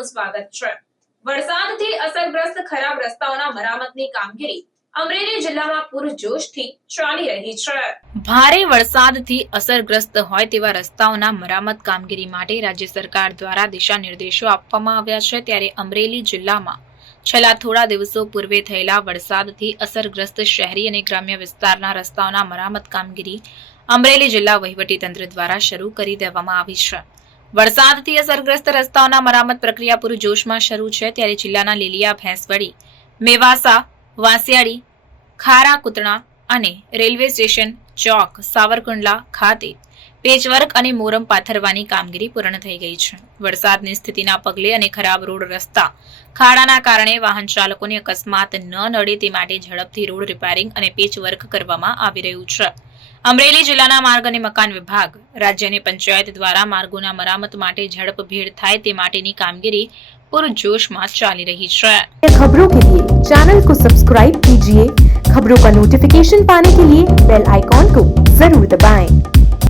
આપનું સ્વાગત છે। વરસાદથી અસરગ્રસ્ત ખરાબ રસ્તાઓના મરામતની કામગીરી અમરેલી જિલ્લામાં પૂરજોશથી ચાલી રહી છે। ભારે વરસાદથી અસરગ્રસ્ત હોય તેવા રસ્તાઓના મરામત કામગીરી માટે રાજ્ય સરકાર દ્વારા દિશા નિર્દેશો આપવામાં આવ્યા છે। ત્યારે અમરેલી જિલ્લામાં છેલ્લા થોડા દિવસો પૂર્વે થયેલા વરસાદથી અસરગ્રસ્ત શહેરી અને ગ્રામ્ય વિસ્તારના રસ્તાઓના મરામત કામગીરી અમરેલી જિલ્લા વહીવટીતંત્ર દ્વારા શરૂ કરી દેવામાં આવી છે। વરસાદથી અસરગ્રસ્ત રસ્તાઓના મરામત પ્રક્રિયા પૂરજોશમાં શરૂ છે। ત્યારે જિલ્લાના લીલિયા, ભેંસવડી, મેવાસા, વાંસિયાળી, ખારા કુતણા અને રેલવે સ્ટેશન ચોક સાવરકુંડલા ખાતે પેચવર્ક અને મોરમ પાથરવાની કામગીરી પૂર્ણ થઈ ગઈ છે। વરસાદની સ્થિતિના પગલે અને ખરાબ રોડ રસ્તા ખાડાના કારણે વાહન ચાલકોને અકસ્માત ન નડે તે માટે ઝડપથી રોડ રિપેરિંગ અને પેચવર્ક કરવામાં આવી રહ્યું છે। અમરેલી જિલ્લાના માર્ગ અને મકાન વિભાગ, રાજ્ય અને પંચાયત દ્વારા માર્ગોના મરામત માટે ઝડપભેર થાય તે માટેની કામગીરી પૂરજોશમાં ચાલી रही है। खबरों के लिए चैनल को सब्सक्राइब कीजिए। खबरों का नोटिफिकेशन पाने के लिए बेल आइकॉन को जरूर दबाएं।